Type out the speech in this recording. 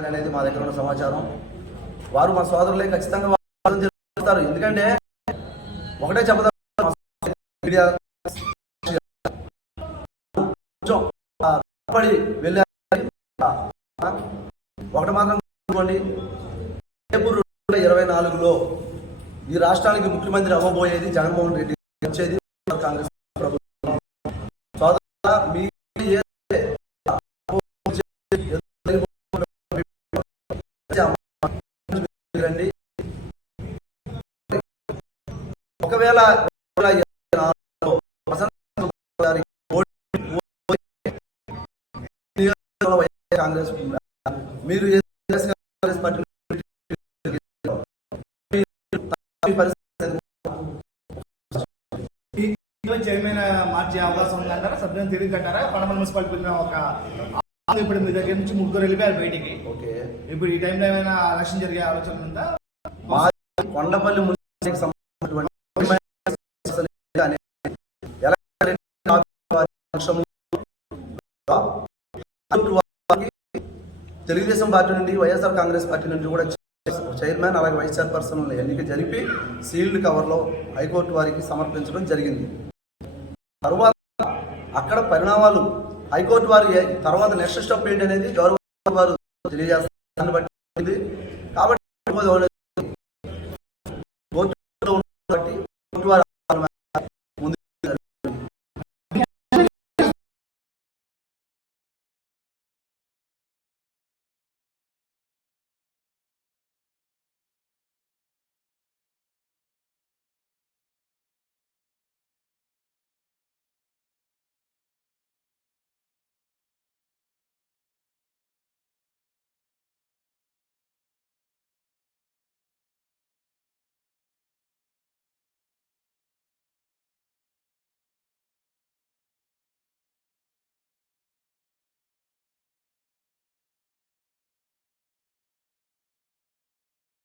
అనేది మా దగ్గర ఉన్న సమాచారం. వారు మా సోదరులే ఖచ్చితంగా చేస్తారు. ఎందుకంటే ఒకటే చెప్పదా మీడియా వెళ్ళారు. ఒకటి మాత్రం అనుకోండి, రేపు 2024లో ఈ రాష్ట్రానికి ముఖ్యమంత్రి అవ్వబోయేది జగన్మోహన్ రెడ్డి, వచ్చేది కాంగ్రెస్ ప్రభుత్వం. సోదరులారా, మీ ఒకవేళ కాంగ్రెస్ మీరు చైర్మన్ మార్చే అవకాశం ఉందంటారా? సభ్యులను తిరిగి కట్టారా? పడమల మున్సిపాలిటీ ఒక ఇప్పుడు మీ దగ్గర నుంచి 3 వెళ్ళిపోయారు బయటికి. ఓకే, ఇప్పుడు ఈ టైంలో ఏమైనా ఎలక్షన్ జరిగే ఆలోచన ఉందా? కొండపల్లి మున్సిపాలిటీకి సంబంధించినటువంటి తెలుగుదేశం పార్టీ నుండి, వైఎస్ఆర్ కాంగ్రెస్ పార్టీ నుండి కూడా చైర్మన్ అలాగే వైస్ చైర్పర్సన్ ఎన్నిక జరిపి సీల్డ్ కవర్లో హైకోర్టు వారికి సమర్పించడం జరిగింది. తరువాత అక్కడ పరిణామాలు హైకోర్టు వారి తర్వాత నెక్స్ట్ స్టెప్ ఏంటి అనేది గౌరవ వారు తెలియజేస్తారు. కాబట్టి